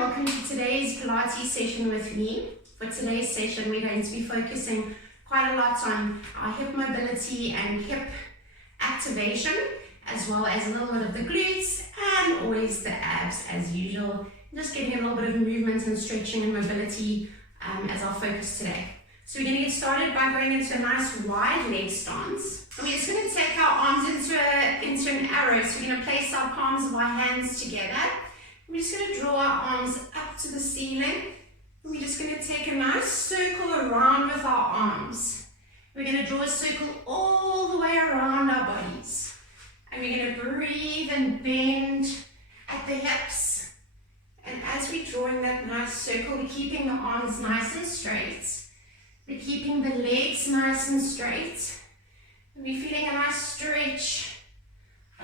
welcome to today's Pilates session with me. For today's session, we're going to be focusing quite a lot on our hip mobility and hip activation, as well as a little bit of the glutes and always the abs as usual. Just getting a little bit of movement and stretching and mobility as our focus today. So we're going to get started by going into a nice wide leg stance. And we're just going to take our arms into an arrow. So we're going to place our palms of our hands together. We're just going to draw our arms up to the ceiling. And we're just going to take a nice circle around with our arms. We're going to draw a circle all the way around our bodies. And we're going to breathe and bend at the hips. And as we're drawing that nice circle, we're keeping the arms nice and straight. We're keeping the legs nice and straight. And we're feeling a nice stretch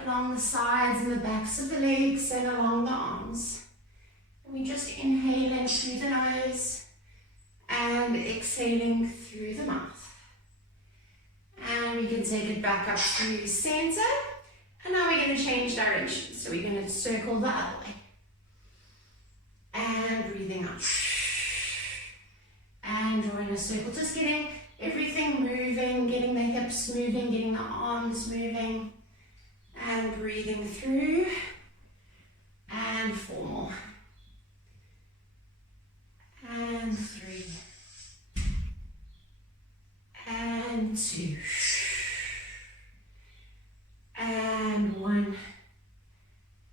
along the sides and the backs of the legs and along the arms. And we're just inhaling through the nose and exhaling through the mouth. And we can take it back up to center. And now we're going to change direction. So we're going to circle the other way. And breathing out. And drawing a circle. Just getting everything moving, getting the hips moving, getting the arms moving. And breathing through. And 4 more. And 3. And 2. And 1.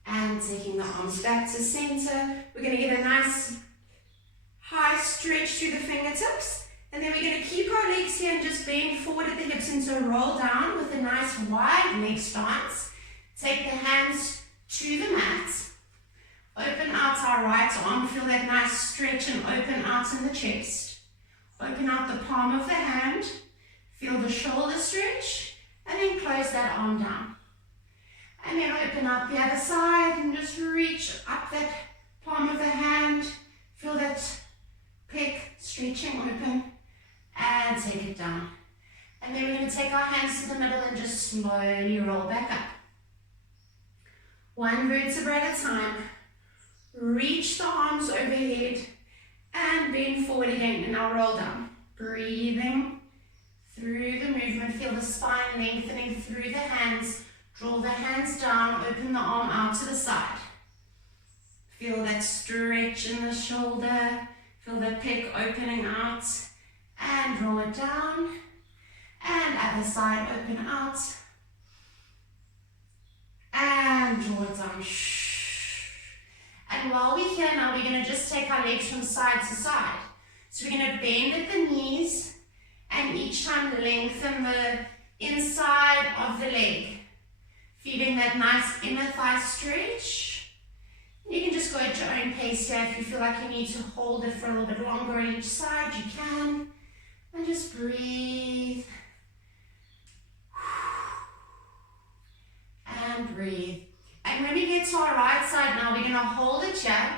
And taking the arms back to center. We're going to get a nice high stretch through the fingertips. And then we're going to keep our legs here and just bend forward at the hips into a roll down with a nice wide leg stance. Take the hands to the mat. Open out our right arm. Feel that nice stretch and open out in the chest. Open out the palm of the hand. Feel the shoulder stretch. And then close that arm down. And then open out the other side and just reach up that palm of the hand. Feel that pec stretching open. And take it down. And then we're going to take our hands to the middle and just slowly roll back up. 1 vertebra at a time. Reach the arms overhead and bend forward again. And now roll down. Breathing through the movement. Feel the spine lengthening through the hands. Draw the hands down. Open the arm out to the side. Feel that stretch in the shoulder. Feel the pec opening out. And draw it down. And other side, open out. And draw it down. And while we're here now, we're going to just take our legs from side to side. So we're going to bend at the knees and each time lengthen the inside of the leg. Feeling that nice inner thigh stretch. You can just go at your own pace here. If you feel like you need to hold it for a little bit longer on each side, you can. And just breathe. And breathe. And when we get to our right side now, we're going to hold it here.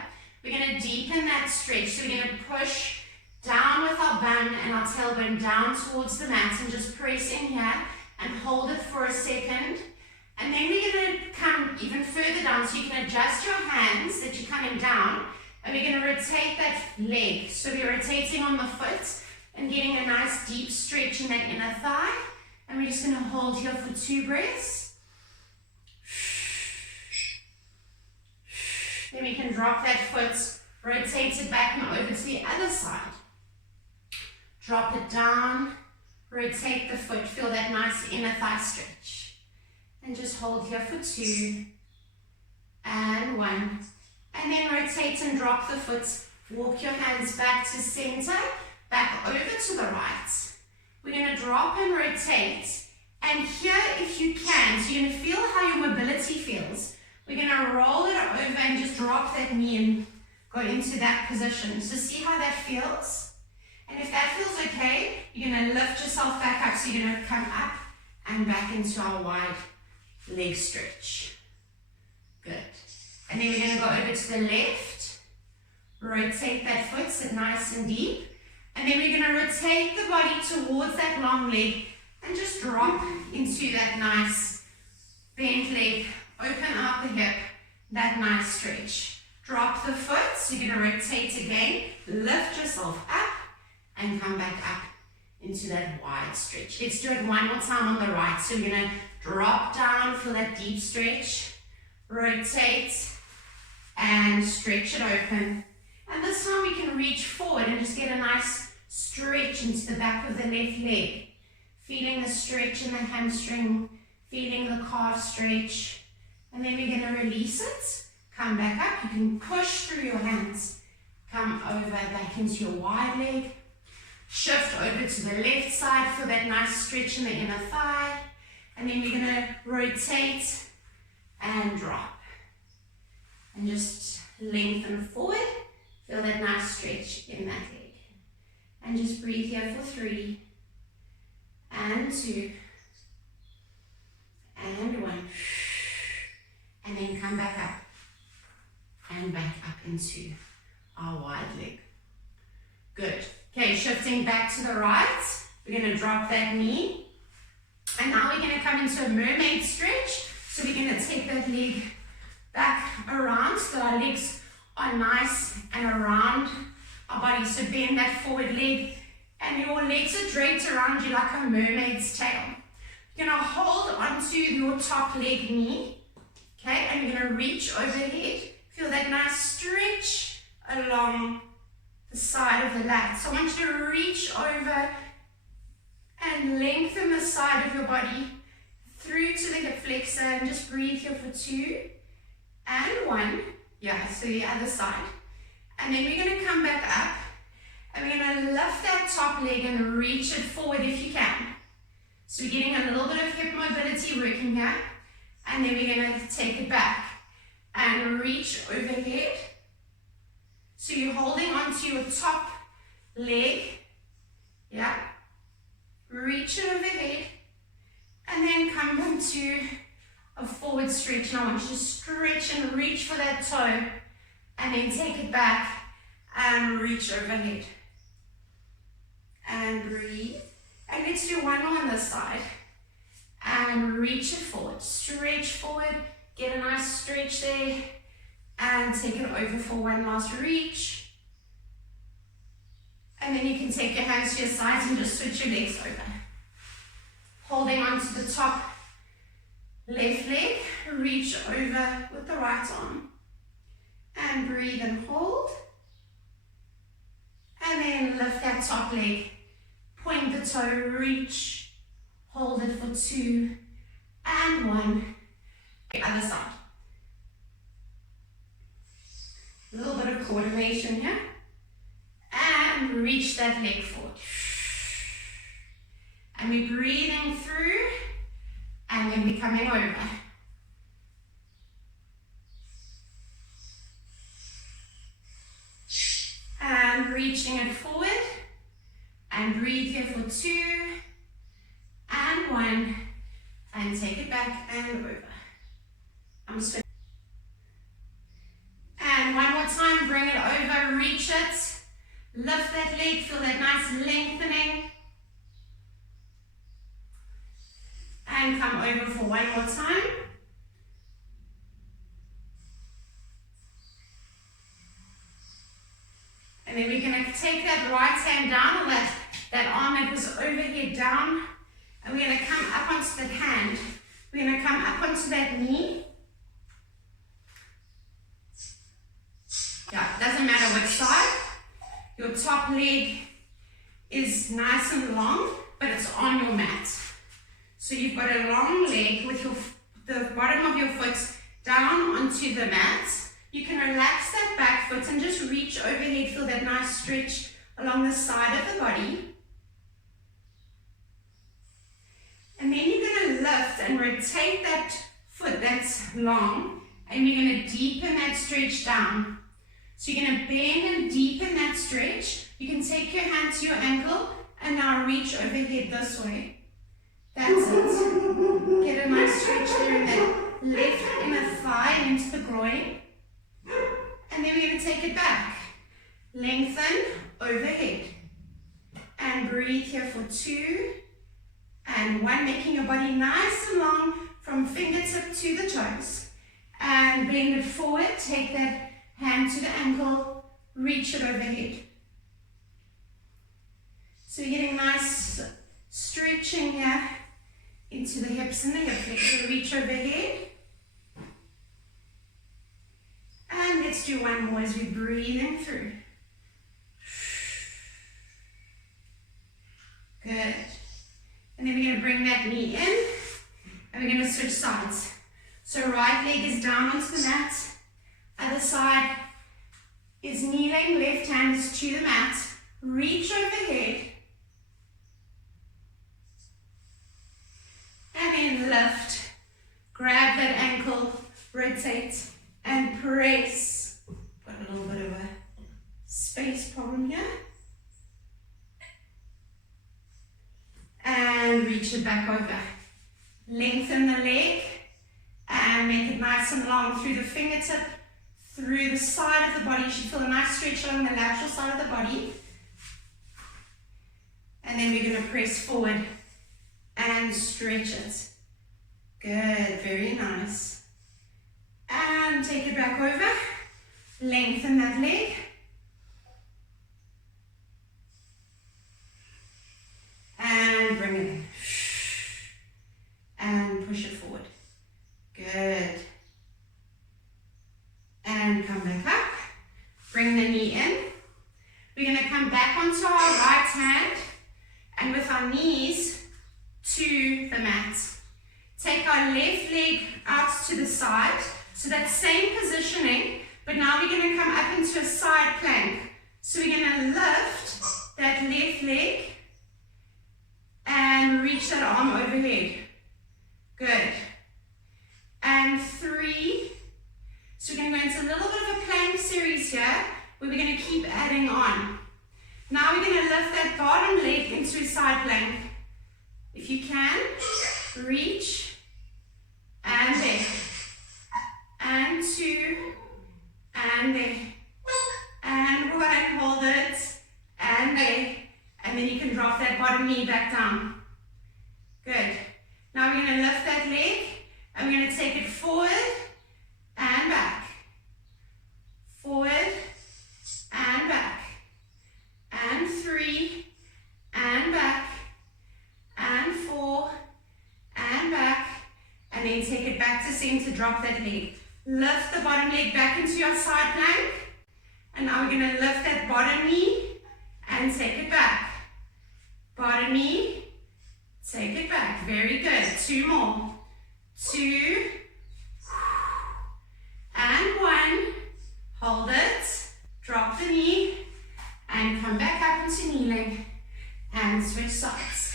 We're going to deepen that stretch. So we're going to push down with our bum and our tailbone down towards the mat and just press in here and hold it for a second. And then we're going to come even further down so you can adjust your hands that you're coming down. And we're going to rotate that leg. So we're rotating on the foot and getting a nice deep stretch in that inner thigh. And we're just going to hold here for 2 breaths. Then we can drop that foot, rotate it back and over to the other side. Drop it down, rotate the foot, feel that nice inner thigh stretch. And just hold here for 2 and 1. And then rotate and drop the foot. Walk your hands back to center, back over to the right. We're going to drop and rotate. And here, if you can, so you're going to feel how your mobility feels. We're going to roll it over and just drop that knee and go into that position. So see how that feels? And if that feels okay, you're going to lift yourself back up. So you're going to come up and back into our wide leg stretch. Good. And then we're going to go over to the left. Rotate that foot, sit nice and deep. And then we're going to rotate the body towards that long leg and just drop into that nice bent leg. Open out the hip, that nice stretch. Drop the foot So you're going to rotate again, lift yourself up, and come back up into that wide stretch. Let's do it one more time on the right. So we're going to drop down, feel that deep stretch, rotate, and stretch it open. And this time we can reach forward and just get a nice stretch into the back of the left leg. Feeling the stretch in the hamstring, feeling the calf stretch. And then we're going to release it, come back up. You can push through your hands, come over back into your wide leg. Shift over to the left side for that nice stretch in the inner thigh. And then we're going to rotate and drop. And just lengthen forward. Feel that nice stretch in that leg. And just breathe here for 3, and 2, and 1. And then come back up and back up into our wide leg. Good. Okay, shifting back to the right. We're going to drop that knee. And now we're going to come into a mermaid stretch. So we're going to take that leg back around so our legs are nice and around our body. So bend that forward leg and your legs are draped around you like a mermaid's tail. You're going to hold onto your top leg knee. Okay, and you're going to reach overhead. Feel that nice stretch along the side of the lat. So I want you to reach over and lengthen the side of your body through to the hip flexor, and just breathe here for 2 and 1. Yeah, so the other side. And then we're going to come back up and we're going to lift that top leg and reach it forward if you can. So we're getting a little bit of hip mobility working here. And then we're going to take it back and reach overhead. So you're holding onto your top leg. Yeah. Reach it overhead. And then come into a forward stretch. Now I want you to stretch and reach for that toe. And then take it back and reach overhead. And breathe. And let's do one more on this side. And reach it forward. Stretch forward. Get a nice stretch there. And take it over for one last reach. And then you can take your hands to your sides and just switch your legs over. Holding onto the top left leg. Reach over with the right arm. And breathe and hold. And then lift that top leg. Point the toe, reach. Hold it for 2 and 1. The other side. A little bit of coordination here. And reach that leg forward. And we're breathing through. And then we're coming over. And reaching it forward. And breathe here for 2 and 1. And take it back and over. I'm switching. And one more time, bring it over, reach it. Lift that leg, feel that nice lengthening. And come over for one more time. And then we're going to take that right hand down, or that arm that was overhead down. And we're going to come up onto that hand. We're going to come up onto that knee. Yeah, it doesn't matter which side. Your top leg is nice and long, but it's on your mat. So you've got a long leg with the bottom of your foot down onto the mat. You can relax that back foot and just reach overhead, feel that nice stretch along the side of the body. And then you're going to lift and rotate that foot that's long, and you're going to deepen that stretch down. So you're going to bend and deepen that stretch. You can take your hand to your ankle and now reach overhead this way. That's it. Get a nice stretch there in that left inner thigh and into the groin. And then we're going to take it back. Lengthen overhead. And breathe here for 2 and 1, making your body nice and long from fingertip to the toes. And bend it forward. Take that hand to the ankle, reach it overhead. So you're getting nice stretching here into the hips and the hip flexor. Reach overhead. And let's do one more as we breathe in through. Good. And then we're going to bring that knee in and we're going to switch sides. So right leg is down onto the mat. Other side is kneeling, left hand is to the mat. Reach overhead. And then lift. Grab that ankle, rotate, and press. Got a little bit of a space problem here. And reach it back over. Lengthen the leg and make it nice and long through the fingertip, through the side of the body. You should feel a nice stretch along the lateral side of the body. And then we're going to press forward and stretch it. Good, very nice. And take it back over. Lengthen that leg. And bring it in. And push it forward. Good. And come back up. Bring the knee in. We're going to come back onto our right hand and with our knees to the mat. Take our left leg out to the side. So that same positioning, but now we're going to come up into a side plank. So we're going to lift that left leg and reach that arm overhead. Good. And 3. So we're going to go into a little bit of a plank series here, where we're going to keep adding on. Now we're going to lift that bottom leg into a side plank. If you can, reach, and there. And 2, and there. And 1, hold it, and there. And then you can drop that bottom knee back down. Good. Now we're going to lift that leg, and we're going to take it forward and back. Forward and back. And 3, and back. And 4, and back. And then take it back to center, drop that leg. Lift the bottom leg back into your side plank. And now we're going to lift that bottom knee and take it back. Bottom knee, take it back. Very good. 2 more. 2, and 1. Hold it. Drop the knee and come back up into kneeling and switch sides.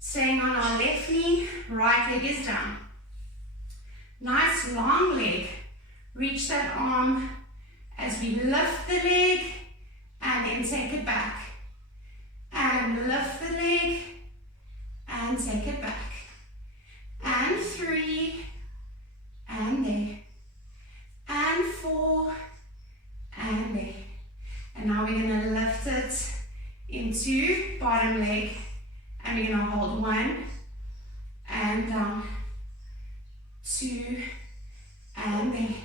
Staying on our left knee, right leg is down. Nice long leg. Reach that arm as we lift the leg and then take it back. And lift the leg and take it back. And 3, and there. And 4, and there. And now we're going to lift it into bottom leg. And we're going to hold 1 and down. 2 and there.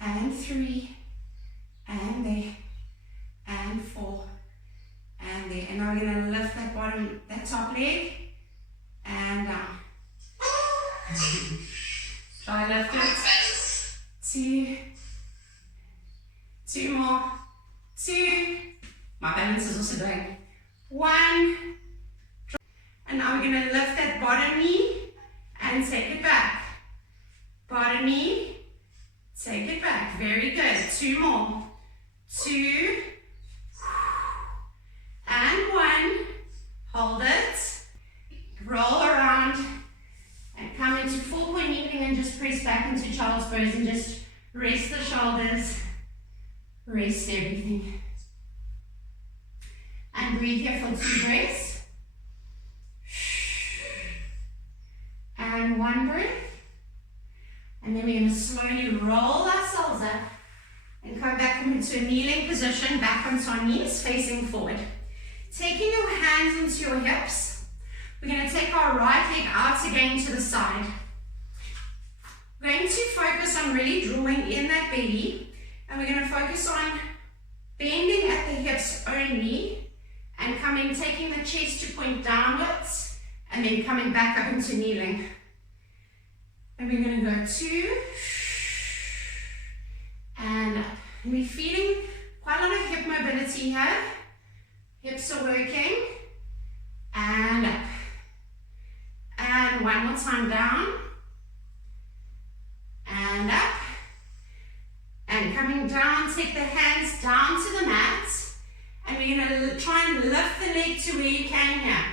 And 3 and there. And 4 and there. And now we're going to lift that top leg and down. Try lift it. 2 more. 2. My balance is also going. 1. And now we're going to lift that bottom knee and take it back. Bottom knee, take it back. Very good. 2 more. 2. And 1. Hold it. Roll around and come into 4-point kneeling and just press back into child's pose and just rest the shoulders. Rest everything. And breathe here for 2 breaths. And 1 breath. And then we're going to slowly roll ourselves up and come back into a kneeling position, back onto our knees, facing forward. Taking your hands into your hips, we're going to take our right leg out again to the side. We're We're going to focus on really drawing in that belly, and we're going to focus on bending at the hips only and taking the chest to point downwards and then coming back up into kneeling. And we're going to go 2 and up. And we're feeling quite a lot of hip mobility here. Hips are working. And up. And one more time down. And up. And coming down, take the hands down to the mat. And we're going to try and lift the leg to where you can here.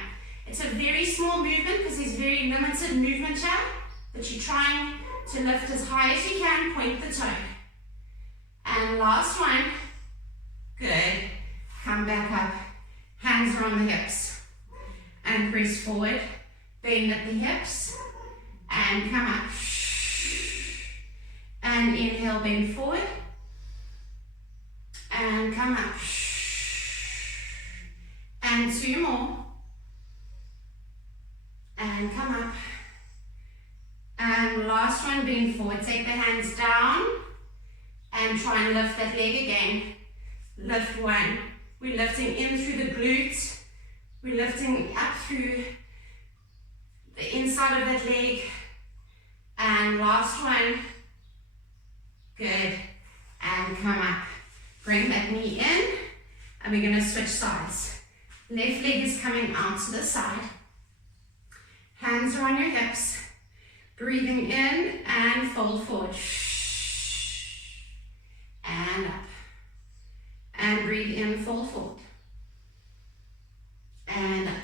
It's a very small movement because there's very limited movement here. But you're trying to lift as high as you can, point the toe. And last one. Good. Come back up. Hands are on the hips. And press forward. Bend at the hips. And come up. And inhale, bend forward. And come up. And 2 more. And come up. And last one, bend forward. Take the hands down. And try and lift that leg again. Lift 1. We're lifting in through the glutes. We're lifting up through the inside of that leg. And last one. Good. And come up. Bring that knee in. And we're going to switch sides. Left leg is coming out to the side. Hands are on your hips. Breathing in and fold forward. And up. And breathe in, fold forward. And up.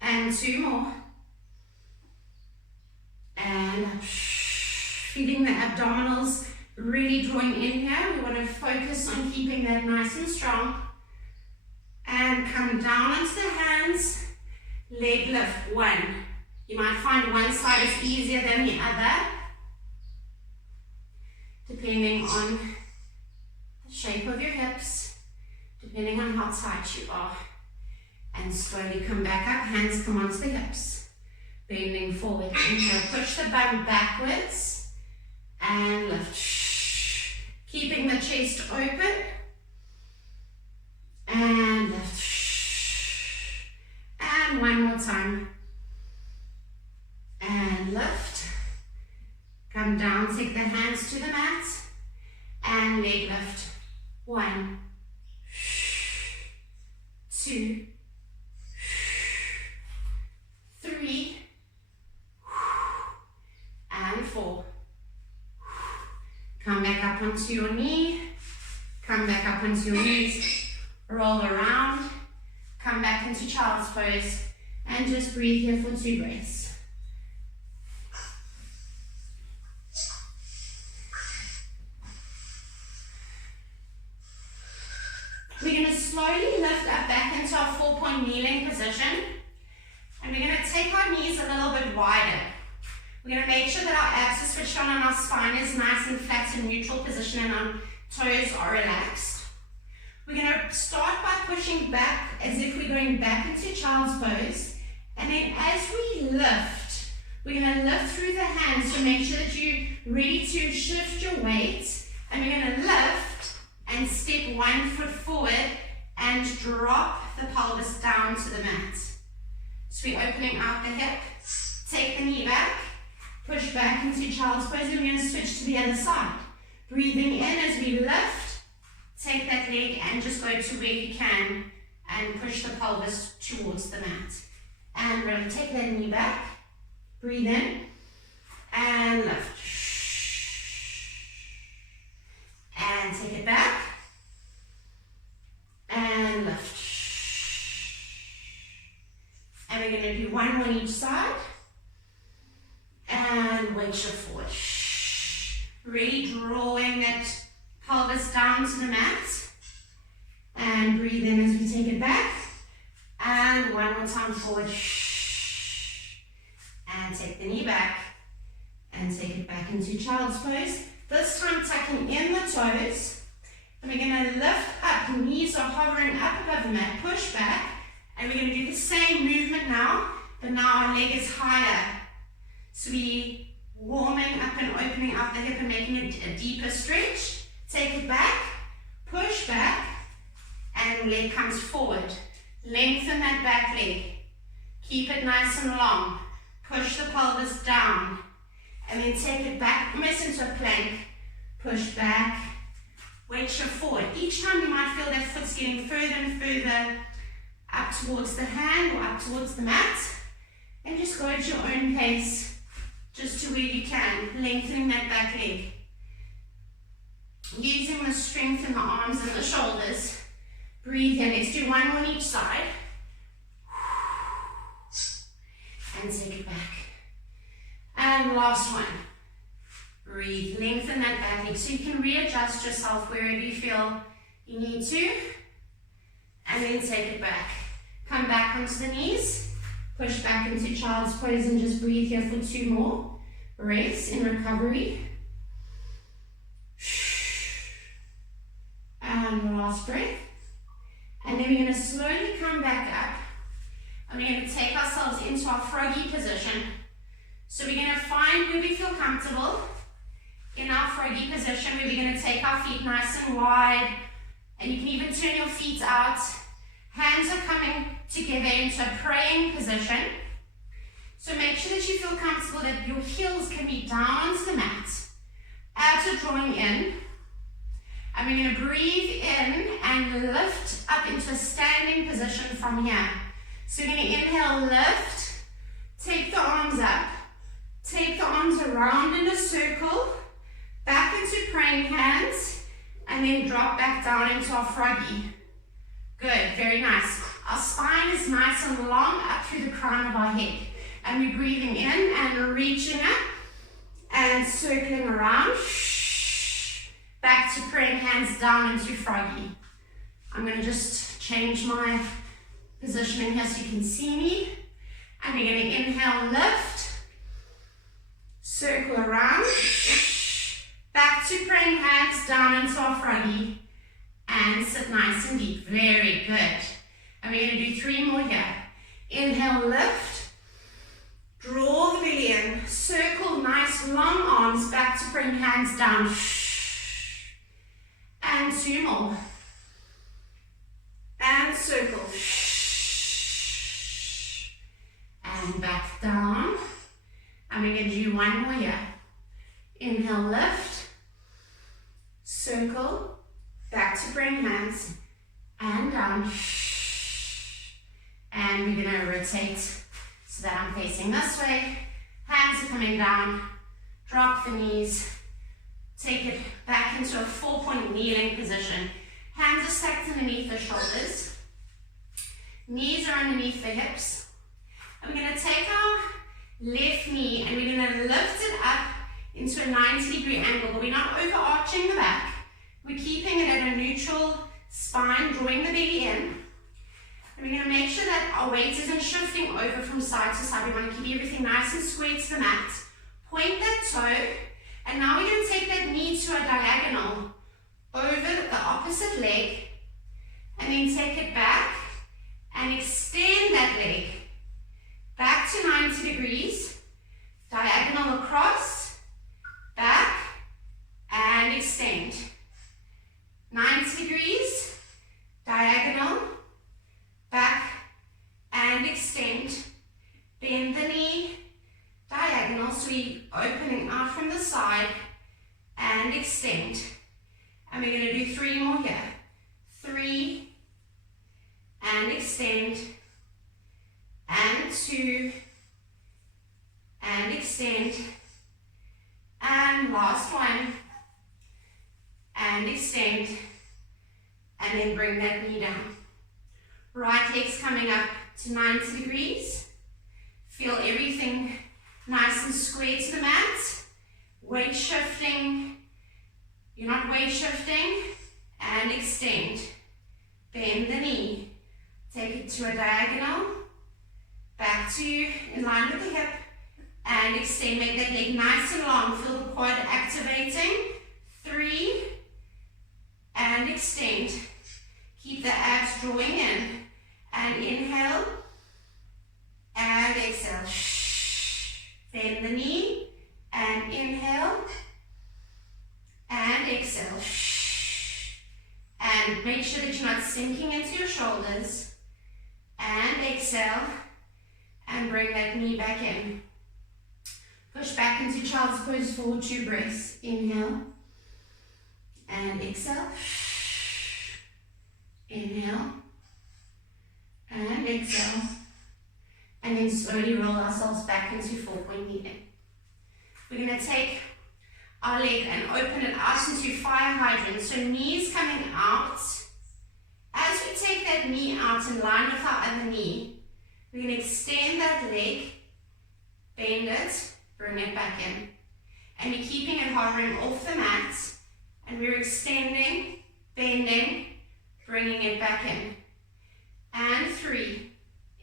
And 2 more. And up. Feeling the abdominals really drawing in here. We want to focus on keeping that nice and strong. And come down onto the hands. Leg lift 1. You might find one side is easier than the other, depending on the shape of your hips, depending on how tight you are. And slowly come back up, hands come onto the hips. Bending forward, inhale, push the bum backwards, and lift. Keeping the chest open, and lift. And one more time. And lift. Come down, take the hands to the mat. And leg lift. 1, 2, 3, and 4. Come back up onto your knee. Come back up onto your knees. Roll around. Come back into child's pose. And just breathe here for 2 breaths. We're going to slowly lift up back into our 4-point kneeling position. And we're going to take our knees a little bit wider. We're going to make sure that our abs are switched on and our spine is nice and flat in neutral position and our toes are relaxed. We're going to start by pushing back as if we're going back into child's pose. And then as we lift, we're going to lift through the hands to make sure that you're ready to shift your weight. And we're going to lift and step 1 foot forward and drop the pelvis down to the mat. So we're opening out the hip, take the knee back, push back into child's pose, and we're going to switch to the other side. Breathing in as we lift, take that leg and just go to where you can and push the pelvis towards the mat. And we're going to take that knee back, breathe in, and lift. And take it back, and lift. And we're going to do 1 on each side, and weight shift forward. Really drawing that pelvis down to the mat, and breathe in as we take it back, and 1 more time forward, and take the knee back, and take it back into child's pose. This time tucking in the toes, and we're going to lift up, knees are hovering up above the mat, push back, and we're going to do the same movement now, but now our leg is higher. So we warming up and opening up the hip and making it a deeper stretch. Take it back, push back, and leg comes forward. Lengthen that back leg. Keep it nice and long. Push the pelvis down. And then take it back, almost into a plank. Push back, weight shift forward. Each time you might feel that foot's getting further and further up towards the hand or up towards the mat. And just go at your own pace, just to where you can, lengthening that back leg. Using the strength in the arms and the shoulders. Breathe in. Let's do one more on each side. And take it back. And last one. Breathe. Lengthen that back leg so you can readjust yourself wherever you feel you need to. And then take it back. Come back onto the knees. Push back into child's pose and just breathe here for 2 more. Rest in recovery. And last breath. And then we're going to slowly come back up. And we're going to take ourselves into our froggy position. So we're going to find where we feel comfortable in our froggy position, where we're going to take our feet nice and wide. And you can even turn your feet out. Hands are coming together into a praying position. So make sure that you feel comfortable, that your heels can be down onto the mat. Abs are drawing in. And we're going to breathe in and lift up into a standing position from here. So we're going to inhale, lift, take the arms up, take the arms around in a circle, back into praying hands, and then drop back down into our froggy. Good, very nice. Our spine is nice and long up through the crown of our head. And we're breathing in and reaching up and circling around. Back to praying hands down into froggy. I'm going to just change my positioning here so you can see me. And we're going to inhale, lift, circle around, back to praying hands down into our froggy, and sit nice and deep. Very good. And we're going to do 3 more here. Inhale, lift, draw the belly in, circle nice long arms, back to praying hands down. And 2 more. And circle. And back down. And we're going to do 1 more here. Inhale, lift. Circle. Back to praying hands. And down. And we're going to rotate so that I'm facing this way. Hands are coming down. Drop the knees. Take it back into a 4-point kneeling position. Hands are stacked underneath the shoulders. Knees are underneath the hips. And we're going to take our left knee and we're going to lift it up into a 90-degree angle, but we're not overarching the back. We're keeping it at a neutral spine, drawing the belly in. And we're going to make sure that our weight isn't shifting over from side to side. We want to keep everything nice and square to the mat. Point that toe. And now we're going to take that knee to a diagonal over the opposite leg. And then take it back and extend that leg. Back to 90 degrees. Diagonal across. Back. And extend. 90 degrees. Diagonal. Back. And extend. Bend the knee. Diagonal, so we're opening out from the side and extend. And we're going to do 3 more here. 3 and extend. And 2 and extend. And last one. And extend. And then bring that knee down. Right leg's coming up to 90 degrees. Feel everything nice and square to the mat. Weight shifting. You're not weight shifting. And extend. Bend the knee. Take it to a diagonal. Back to in line with the hip. And extend. Make that leg nice and long. Feel the quad activating. 3. And extend. Keep the abs drawing in. And inhale. And exhale. Bend the knee and And make sure that you're not sinking into your shoulders. And exhale. And bring that knee back in. Push back into child's pose for 2 breaths. Inhale. And exhale. Inhale. And exhale. And then slowly roll ourselves back into 4-point kneeling. We're going to take our leg and open it out into fire hydrant. So knees coming out. As we take that knee out in line with our other knee, we're going to extend that leg, bend it, bring it back in. And you're keeping it hovering off the mat. And we're extending, bending, bringing it back in. And 3.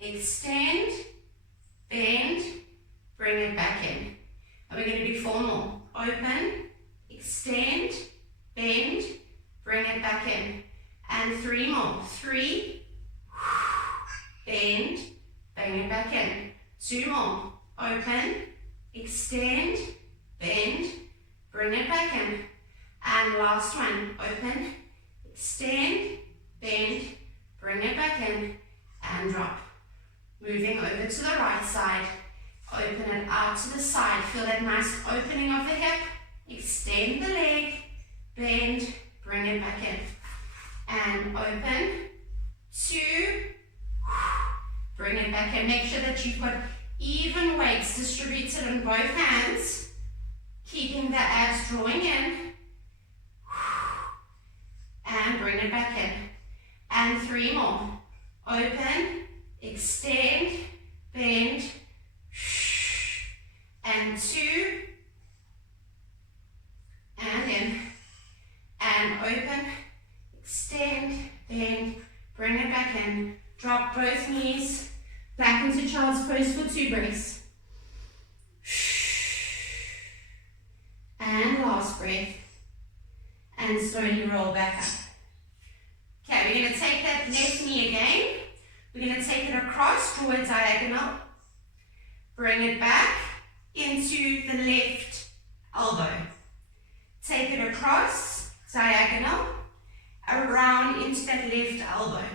Extend, bend, bring it back in. And we're going to do 4 more. Open, extend, bend, bring it back in. And 3 more. 3, bend, bring it back in. 2 more. Open, extend, bend, bring it back in. And last one. Open, extend, bend, bring it back in, and drop. Moving over to the right side. Open it out to the side. Feel that nice opening of the hip. Extend the leg, bend, bring it back in. And open, 2, bring it back in. Make sure that you've got even weights distributed on both hands. Keeping the abs drawing in. And bring it back in. And 3 more. Open, extend, bend, and 2, and in, and open, extend, bend, bring it back in. Drop both knees back into child's pose for 2 breaths. And last breath. And slowly roll back up. Okay, we're going to take that left knee again. We're going to take it across, draw a diagonal. Bring it back into the left elbow. Take it across, diagonal, around into that left elbow.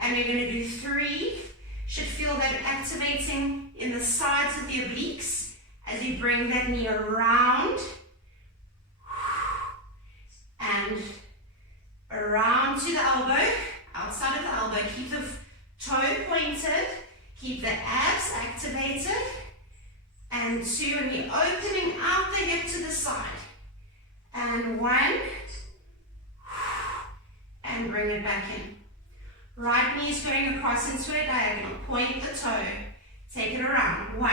And we're going to do 3. Should feel that activating in the sides of the obliques as you bring that knee around and around to the elbow, outside of the elbow. Keep the toe pointed, keep the abs activated. And 2, and we're opening out the hip to the side. And 1, and bring it back in. Right knee is going across into a diagonal. Point the toe, take it around. 1,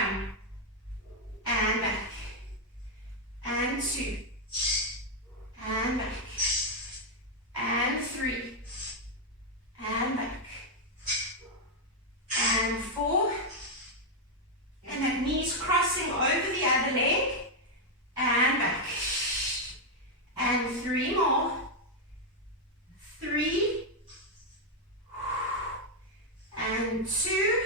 and back. And 2, and back. And 3, and back. And 4, and that knee's crossing over the other leg, and back. And 3 more. 3, and 2,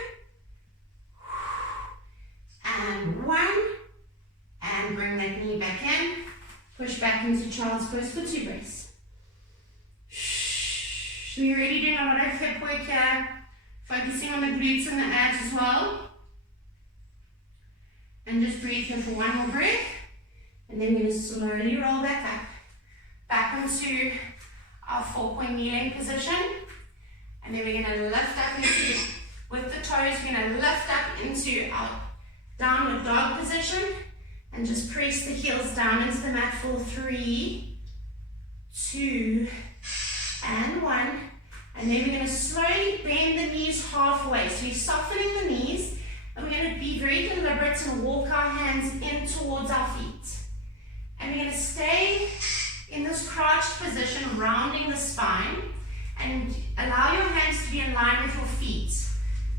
and 1, and bring that knee back in. Push back into child's pose for 2 breaths. We're really doing a lot of hip work here, focusing on the glutes and the abs as well. And just breathe here for 1 more breath. And then we're going to slowly roll back up. Back onto our 4-point kneeling position. And then we're going to lift up into, with the toes, we're going to lift up into our downward dog position. And just press the heels down into the mat for 3, 2, and 1. And then we're going to slowly bend the knees halfway. So we're softening the knees. And we're going to be very deliberate and walk our hands in towards our feet. And we're going to stay in this crouched position, rounding the spine. And allow your hands to be in line with your feet.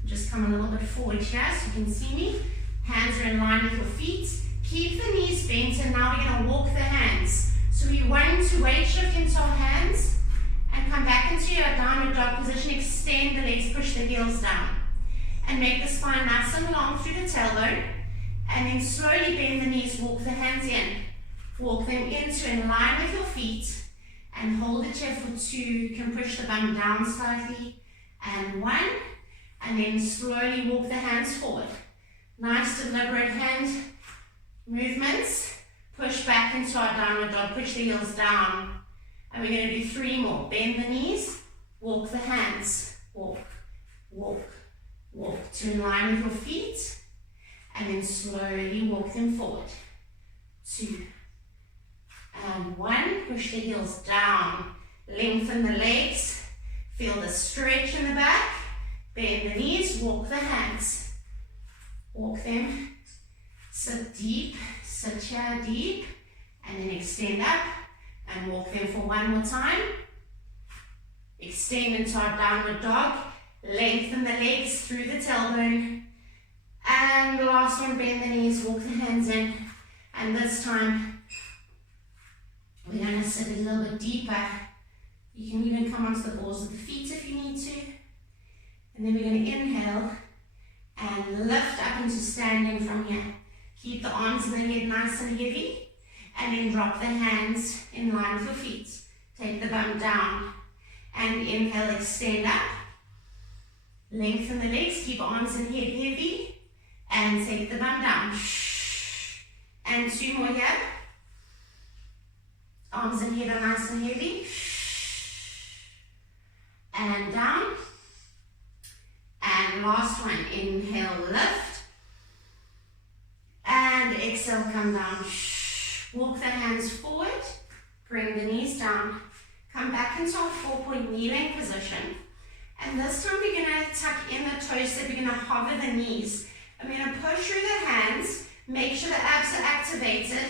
Just come a little bit forward here so you can see me. Hands are in line with your feet. Keep the knees bent, and now we're going to walk the hands. So we want to weight shift into our hands and come back into your downward dog position. Extend the legs, push the heels down. And make the spine nice and long through the tailbone. And then slowly bend the knees, walk the hands in. Walk them into in line with your feet. And hold it here for 2. You can push the bum down slightly. And 1. And then slowly walk the hands forward. Nice deliberate hand movements. Push back into our downward dog. Push the heels down. And we're going to do 3 more. Bend the knees. Walk the hands. Walk, walk, walk to in line with your feet. And then slowly walk them forward. 2. And 1. Push the heels down. Lengthen the legs. Feel the stretch in the back. Bend the knees. Walk the hands. Walk them. Sit deep. Sit here deep. And then extend up. And walk them for 1 more time. Extend into our downward dog. Lengthen the legs through the tailbone. And the last one, bend the knees, walk the hands in. And this time, we're going to sit a little bit deeper. You can even come onto the balls of the feet if you need to. And then we're going to inhale and lift up into standing from here. Keep the arms and the head nice and heavy. And then drop the hands in line with your feet. Take the bum down. And inhale, extend up. Lengthen the legs, keep arms and head heavy. And take the bum down. And 2 more here. Arms and head are nice and heavy. And down. And last one, inhale, lift. And exhale, come down. Walk the hands forward. Bring the knees down. Come back into our 4-point kneeling position. And this time we're going to tuck in the toes, so we're going to hover the knees. I'm going to push through the hands, make sure the abs are activated.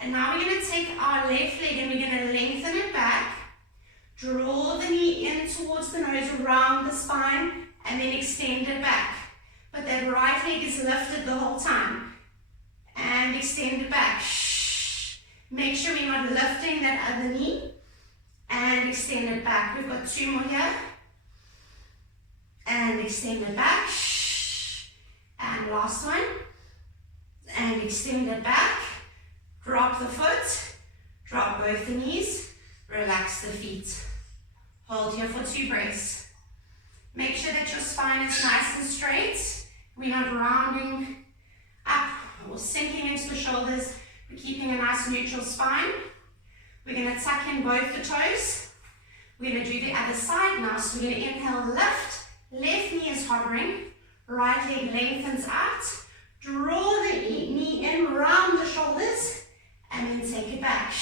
And now we're going to take our left leg and we're going to lengthen it back. Draw the knee in towards the nose, around the spine, and then extend it back. But that right leg is lifted the whole time. And extend it back. Make sure we're not lifting that other knee. And extend it back. We've got 2 more here. And extend it back. And last one. And extend it back. Drop the foot. Drop both the knees. Relax the feet. Hold here for 2 breaths. Make sure that your spine is nice and straight. We're not rounding up or sinking into the shoulders. We're keeping a nice neutral spine. We're going to tuck in both the toes. We're going to do the other side now. So we're going to inhale, lift. Left knee is hovering. Right leg lengthens out. Draw the knee in, round the shoulders. And then take it back.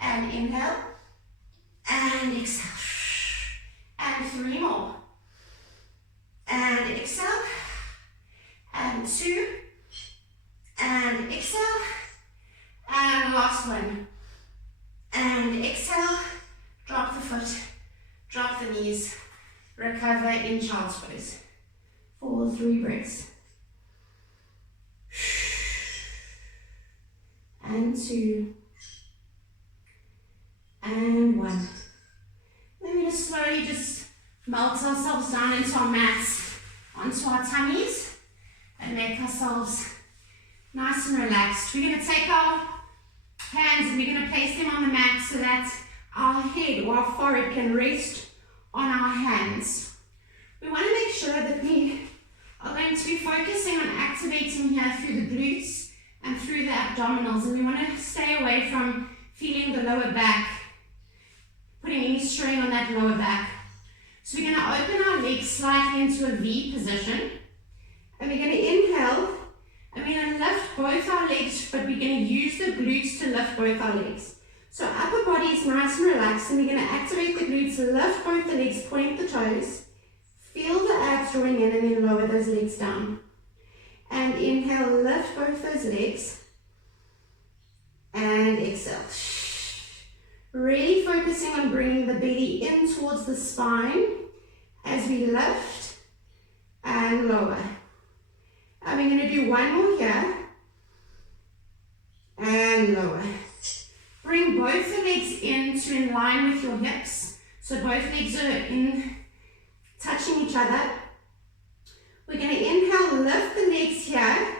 And inhale. And exhale. And 3 more. And exhale. And 2. And exhale. And last one. And exhale. Drop the foot. Drop the knees. Recover in child's pose. For 3 breaths. And 2. And 1. Then we're going to slowly just melt ourselves down into our mats, onto our tummies, and make ourselves nice and relaxed. We're going to take our hands and we're going to place them on the mat so that our head or our forehead can rest on our hands. We want to make sure that we are going to be focusing on activating here through the glutes and through the abdominals, and we want to stay away from feeling the lower back, putting any strain on that lower back. So we're going to open our legs slightly into a V position, and we're going to inhale, and we're going to lift both our legs, but we're going to use the glutes to lift both our legs. So upper body is nice and relaxed, and we're going to activate the glutes, lift both the legs, point the toes, feel the abs drawing in, and then lower those legs down. And inhale, lift both those legs, and exhale. Really focusing on bringing the belly in towards the spine as we lift and lower. And we're going to do 1 more here, and lower. Bring both the legs in line with your hips, so both legs are in touching each other. We're going to inhale, lift the legs here,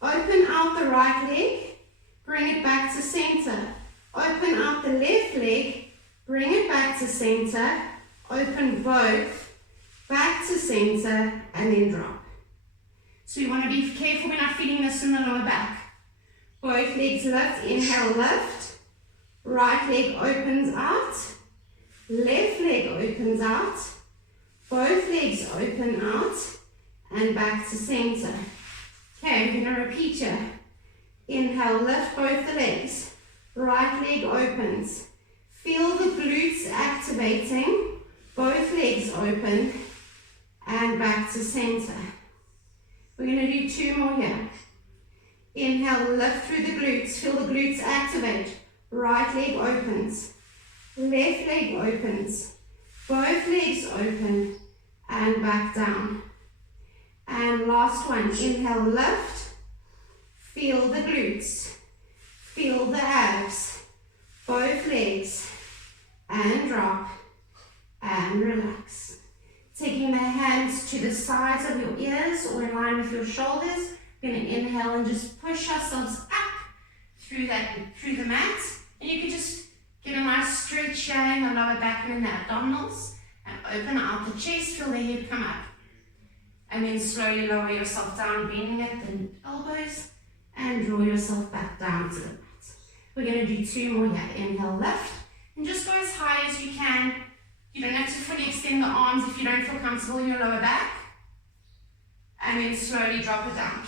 open out the right leg, bring it back to center. Open out the left leg, bring it back back to center, open both, back to center, and then drop. So you want to be careful we're not feeling this in the lower back. Both legs lift, inhale, lift. Right leg opens out, left leg opens out, both legs open out, and back to center. Okay, we're going to repeat here. Inhale, lift both the legs. Right leg opens. Feel the glutes activating. Both legs open. And back to center. We're going to do 2 more here. Inhale, lift through the glutes. Feel the glutes activate. Right leg opens. Left leg opens. Both legs open. And back down. And last one. Inhale, lift. Feel the glutes. Feel the abs. Both legs. And drop. And relax. Taking the hands to the sides of your ears or in line with your shoulders. We're going to inhale and just push ourselves up through the mat. And you can just get a nice stretch here in the lower back and in the abdominals. And open out the chest, feel the head come up. And then slowly lower yourself down, bending at the elbows. And draw yourself back down to the mat. We're going to do 2 more here. Inhale, lift. And just go as high as you can. You don't have to fully extend the arms if you don't feel comfortable in your lower back. And then slowly drop it down.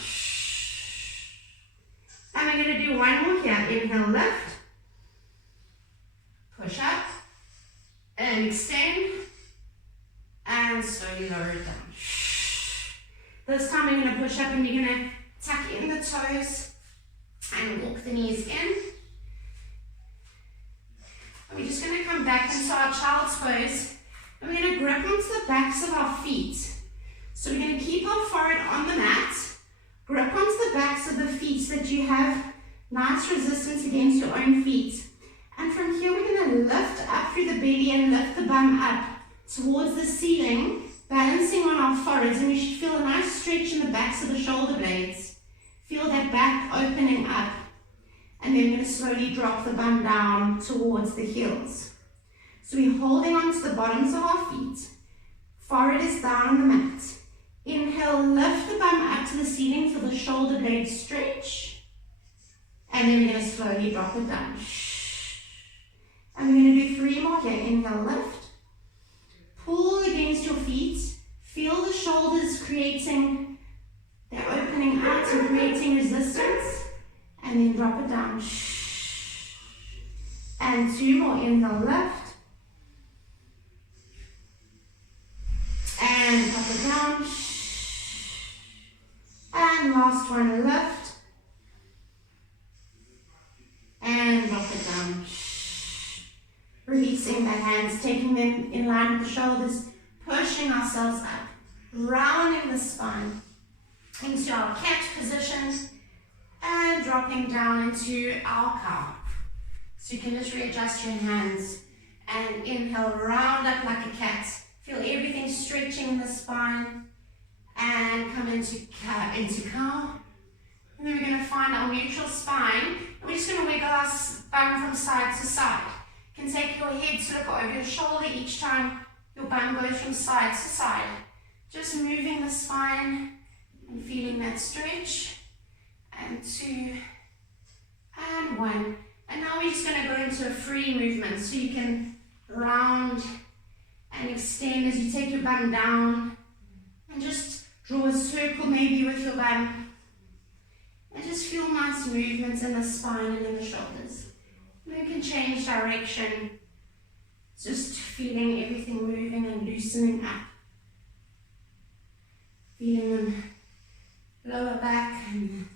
And we're going to do 1 more here. Inhale, lift. Push up. And extend. And slowly lower it down. This time we're going to push up and you're going to tuck in the toes and walk the knees in. And we're just going to come back into our child's pose. And we're going to grip onto the backs of our feet. So we're going to keep our forehead on the mat. Grip onto the backs of the feet so that you have nice resistance against your own feet. And from here we're going to lift up through the belly and lift the bum up towards the ceiling, balancing on our foreheads. And you should feel a nice stretch in the backs of the shoulder blades. Feel that back opening up. And then we're going to slowly drop the bum down towards the heels. So we're holding on to the bottoms of our feet. Forehead is down on the mat. Inhale, lift the bum up to the ceiling for the shoulder blades stretch. And then we're going to slowly drop it down. And we're going to do 3 more here. Inhale, lift. Pull against your feet. Feel the shoulders creating, they're opening out and creating resistance. And then drop it down. And 2 more. Inhale, lift. And drop it down. And last one, lift. And drop it down. Releasing the hands, taking them in line with the shoulders, pushing ourselves up, rounding the spine into our cat position, and dropping down into our cow. So you can just readjust your hands and inhale, round up like a cat. Feel everything stretching in the spine and come into cow. And then we're going to find our neutral spine. And we're just going to wiggle our bum from side to side. You can take your head to look over your shoulder each time your bum goes from side to side. Just moving the spine and feeling that stretch. And 2 and 1. And now we're just going to go into a free movement. So you can round and extend as you take your bum down. And just draw a circle maybe with your bum. And just feel nice movements in the spine and in the shoulders. And you can change direction. Just feeling everything moving and loosening up. Feeling the lower back and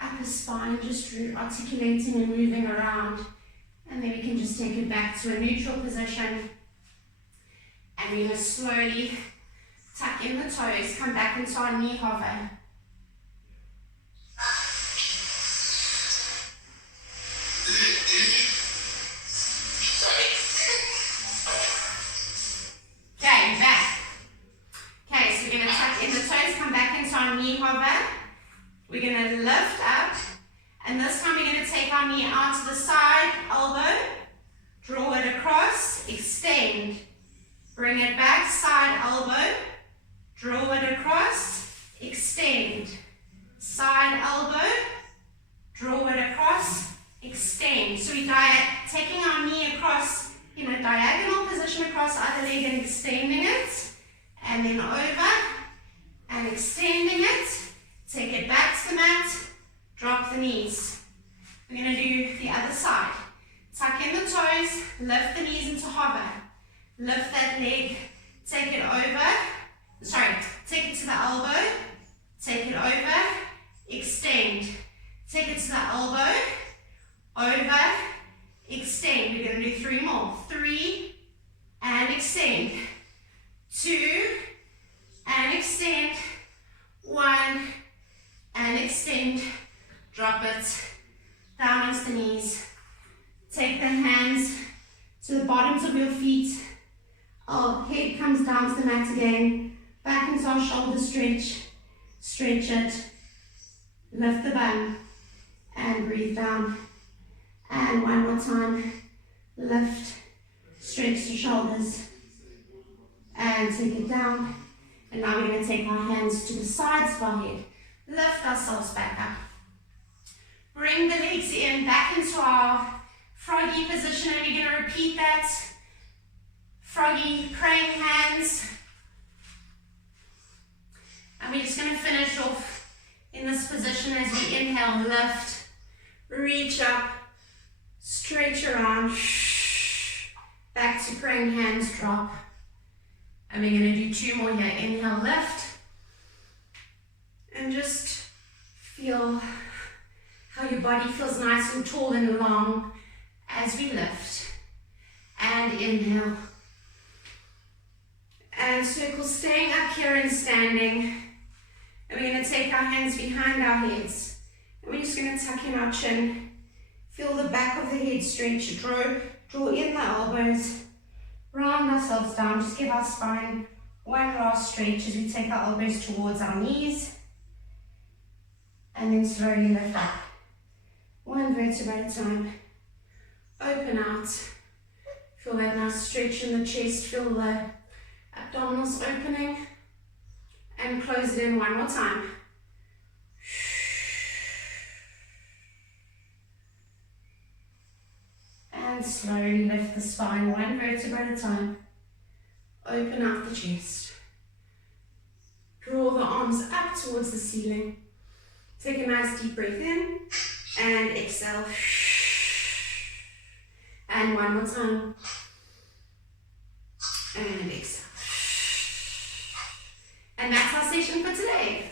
upper spine just articulating and moving around. And then we can just take it back to a neutral position. And we're going to slowly tuck in the toes, come back into our knee hover. Okay, back. Okay, so we're going to tuck in the toes, come back into our knee hover. We're going to lift up, and this time we're going to take our knee out to the side, elbow, draw it across, extend. Bring it back, side elbow, draw it across, extend. Side elbow, draw it across, extend. So we're taking our knee across in a diagonal position across either leg and extending it, and then over and extending it. Take it back to the mat, drop the knees. We're going to do the other side. Tuck in the toes, lift the knees into hover. Lift that leg, take it over, take it to the elbow, take it over, extend. Take it to the elbow, over, extend. We're going to do 3 more. 3, and extend. 2, and extend. 1, and extend. Drop it down onto the knees. Take the hands to the bottoms of your feet. Our head comes down to the mat again. Back into our shoulder stretch. Stretch it. Lift the bum. And breathe down. And one more time. Lift. Stretch the shoulders. And take it down. And now we're going to take our hands to the sides of our head. Lift ourselves back up. Bring the legs in, back into our froggy position, and we're going to repeat that. Froggy, praying hands. And we're just going to finish off in this position as we inhale, lift, reach up, stretch your arm, back to praying hands, drop. And we're going to do 2 more here. Inhale, lift, and just feel how your body feels nice and tall and long as we lift. And inhale. And circle, staying up here and standing. And we're going to take our hands behind our heads. And we're just going to tuck in our chin. Feel the back of the head stretch. Draw in the elbows. Round ourselves down. Just give our spine one last stretch as we take our elbows towards our knees. And then slowly lift up. 1 vertebra at a time. Open out. Feel that nice stretch in the chest. Feel the abdominals opening. And close it in 1 more time. And slowly lift the spine 1 vertebra at a time. Open out the chest. Draw the arms up towards the ceiling. Take a nice deep breath in. And exhale. And 1 more time. And exhale. And that's our session for today.